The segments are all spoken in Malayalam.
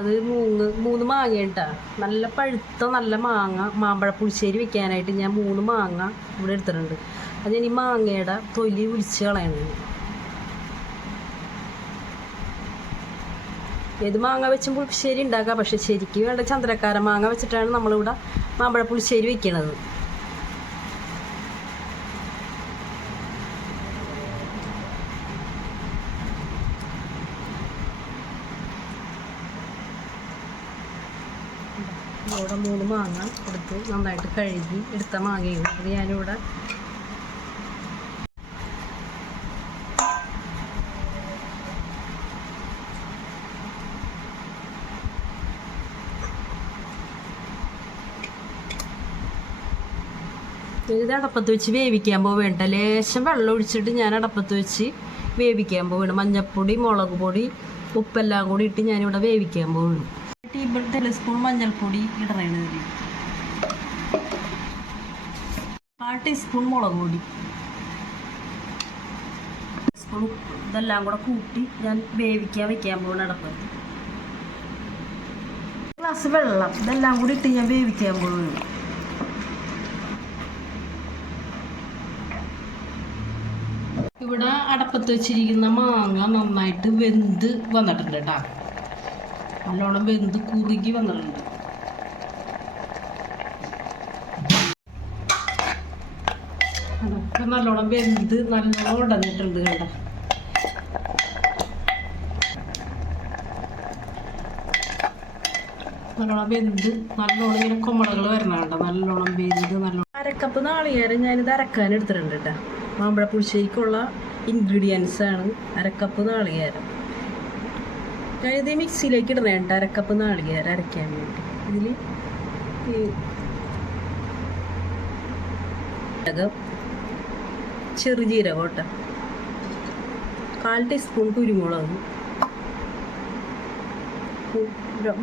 അത് മൂന്ന് മാങ്ങ കേട്ടാ, നല്ല പഴുത്ത നല്ല മാങ്ങ മാമ്പഴ പുളിശ്ശേരി വെക്കാനായിട്ട് ഞാൻ 3 മാങ്ങ ഇവിടെ എടുത്തിട്ടുണ്ട്. അത് ഞാൻ ഈ മാങ്ങയുടെ തൊലി ഉരിച്ച് കളയണേ. ഏത് മാങ്ങ വെച്ചും പുളിശ്ശേരി ഉണ്ടാക്കാം, പക്ഷെ ശരിക്കും വേണ്ട ചന്ദ്രക്കാര മാങ്ങ വെച്ചിട്ടാണ് നമ്മളിവിടെ മാമ്പഴ പുളിശ്ശേരി വെക്കണത്. ഇവിടെ 3 മാങ്ങ എടുത്ത് നന്നായിട്ട് കഴുകി എടുത്ത മാങ്ങയും അത് ഞാനിവിടെ ഇത് അടപ്പത്ത് വെച്ച് വേവിക്കാൻ പോവേണ്ട. ലേശം വെള്ളം ഒഴിച്ചിട്ട് ഞാൻ അടപ്പത്ത് വെച്ച് വേവിക്കാൻ പോവുകയാണ്. മഞ്ഞൾപ്പൊടി, മുളക് പൊടി, ഉപ്പെല്ലാം കൂടി ഇട്ട് ഞാനിവിടെ വേവിക്കാൻ പോവുകയാണ്. ടീസ്പൂൺ സ്പൂൺ മഞ്ഞൾപ്പൊടി ഇടണതിൽ, 1/4 ടീസ്പൂൺ മുളക് പൊടി, സ്പൂൺ ഇതെല്ലാം കൂടെ കൂട്ടി ഞാൻ വെക്കാൻ പോവുകയാണ് അടപ്പത്ത്. ഗ്ലാസ് വെള്ളം ഇതെല്ലാം കൂടി ഇട്ട് ഞാൻ വേവിക്കാൻ പോവുകയാണ്. ഇവിടെ അടപ്പത്ത് വെച്ചിരിക്കുന്ന മാങ്ങ നന്നായിട്ട് വെന്ത് വന്നിട്ടുണ്ട് കേട്ടോ. നല്ലോണം വെന്ത് കുറുകി വന്നിട്ടുണ്ട്. അതൊക്കെ നല്ലോണം വെന്ത് നല്ലോണം ഉടഞ്ഞിട്ടുണ്ട് കേട്ടോ. നല്ലോണം വെന്ത് നല്ലോണം ഇങ്ങനെ കൊമ്മളകൾ വരണം കേട്ടോ. നല്ലോണം വെന്ത് നല്ലോണം. 1/2 കപ്പ് നാളികേരം ഞാനിത് അരക്കാൻ എടുത്തിട്ടുണ്ട് കേട്ടോ. മാമ്പഴ പുളിശ്ശേരിക്കുള്ള ഇൻഗ്രീഡിയൻസ് ആണ് 1/2 കപ്പ് നാളികേരം. ഞാനിത് മിക്സിയിലേക്ക് ഇടണേ കേട്ടോ. 1/2 കപ്പ് നാളികേരം അരയ്ക്കാൻ വേണ്ടി. ഇതിൽ ചെറുജീരകം കേട്ടോ, 1/4 ടീസ്പൂൺ കുരുമുളക്,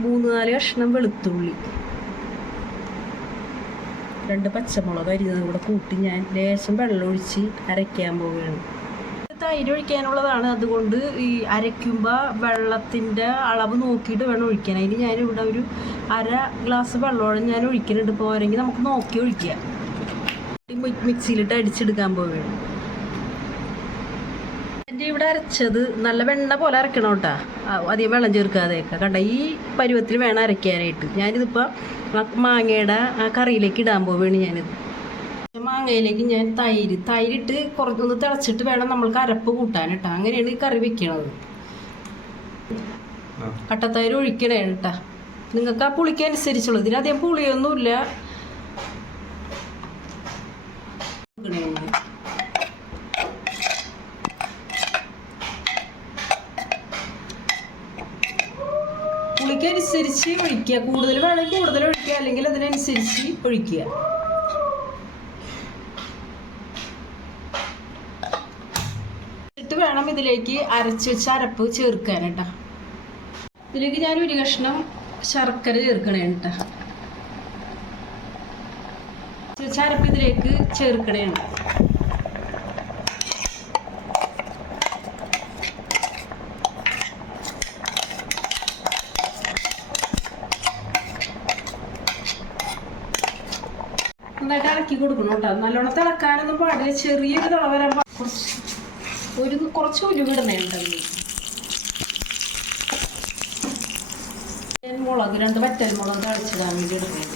3-4 കഷ്ണം വെളുത്തുള്ളി, 2 പച്ചമുളക് അരിഞ്ഞതും കൂടെ കൂട്ടി ഞാൻ ലേശം വെള്ളം ഒഴിച്ച് അരയ്ക്കാൻ പോവുകയാണ്. തൈര് ഒഴിക്കാനുള്ളതാണ്, അതുകൊണ്ട് ഈ അരയ്ക്കുമ്പോൾ വെള്ളത്തിൻ്റെ അളവ് നോക്കിയിട്ട് വേണം ഒഴിക്കാൻ. അതിന് ഞാനിവിടെ ഒരു 1/2 ഗ്ലാസ് വെള്ളമാണ് ഞാൻ ഒഴിക്കുന്നുണ്ട്. പോരെങ്കിൽ നമുക്ക് നോക്കി ഒഴിക്കാം. മിക്സിയിലിട്ട് അടിച്ചെടുക്കാൻ പോവുകയാണ്. എൻ്റെ ഇവിടെ അരച്ചത് നല്ല വെണ്ണ പോലെ അരക്കണം കേട്ടോ, അധികം വെള്ളം ചേർക്കാതെയൊക്കെ. കണ്ട ഈ പരുവത്തിൽ വേണം അരയ്ക്കാനായിട്ട്. ഞാനിതിപ്പോൾ മാങ്ങയുടെ ആ കറിയിലേക്ക് ഇടാൻ പോവുകയാണ്. ഞാനിത് മാങ്ങയിലേക്ക് ഞാൻ തൈരിട്ട് കുറച്ചൊന്ന് തിളച്ചിട്ട് വേണം നമ്മൾക്ക് അരപ്പ് കൂട്ടാൻ കേട്ടോ. അങ്ങനെയാണ് ഈ കറി വെക്കണത്. കട്ടത്തൈര് ഒഴിക്കണേ കേട്ടോ. നിങ്ങൾക്ക് ആ പുളിക്ക് അനുസരിച്ചുള്ളത്, ഇതിനധികം പുളിയൊന്നുമില്ല. പുളിക്കനുസരിച്ച് ഒഴിക്കുക. കൂടുതൽ വേണമെങ്കിൽ കൂടുതൽ ഒഴിക്കുക, അല്ലെങ്കിൽ അതിനനുസരിച്ച് ഒഴിക്കുക. വേണം ഇതിലേക്ക് അരച്ച് വെച്ച അരപ്പ് ചേർക്കാൻ കേട്ടോ. ഇതിലേക്ക് ഞാൻ 1 കഷ്ണം ശർക്കര ചേർക്കണേ കേട്ടോ. വെച്ച അരപ്പ് ഇതിലേക്ക് ചേർക്കണേണ്. നന്നായിട്ട് ഇളക്കി കൊടുക്കണം കേട്ടോ. നല്ലോണം തിളക്കാനൊന്നും പാടില്ല. ചെറിയൊരു തിള വരാൻ കുറച്ച് ഉലുവിടണേണ്ടത്. മുളക് 2 വറ്റൽ മുളക് തളിച്ചിടാൻ വേണ്ടി ഇടുന്നത്.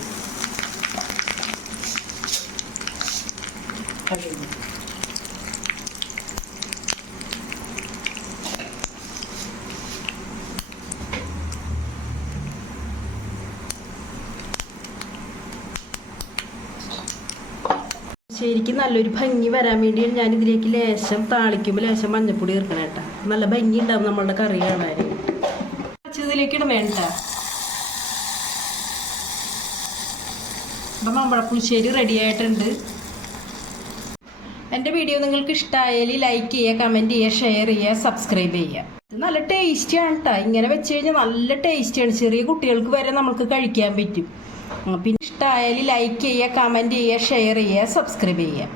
ശരിക്കും നല്ലൊരു ഭംഗി വരാൻ വേണ്ടിയാണ് ഞാനിതിലേക്ക് ലേശം താളിക്കുമ്പോൾ ലേശം മഞ്ഞപ്പൊടി ചേർക്കണം കേട്ടോ. നല്ല ഭംഗി ഉണ്ടാവും നമ്മളുടെ കറി കാണാൻ. ഇതിലേക്ക് ഇടണം കേട്ടോ. അപ്പം മാമ്പഴ പുളിശ്ശേരി റെഡി ആയിട്ടുണ്ട്. എൻ്റെ വീഡിയോ നിങ്ങൾക്ക് ഇഷ്ടമായാൽ ലൈക്ക് ചെയ്യുക, കമൻറ്റ് ചെയ്യുക, ഷെയർ ചെയ്യുക, സബ്സ്ക്രൈബ് ചെയ്യുക. ഇത് നല്ല ടേസ്റ്റിയാണ് കേട്ടോ. ഇങ്ങനെ വെച്ച് കഴിഞ്ഞാൽ നല്ല ടേസ്റ്റിയാണ്. ചെറിയ കുട്ടികൾക്ക് വരെ നമുക്ക് കഴിക്കാൻ പറ്റും. പിന്നെ ഇഷ്ടമായാൽ ലൈക്ക് ചെയ്യുക, കമൻറ്റ് ചെയ്യുക, ഷെയർ ചെയ്യുക, സബ്സ്ക്രൈബ് ചെയ്യുക.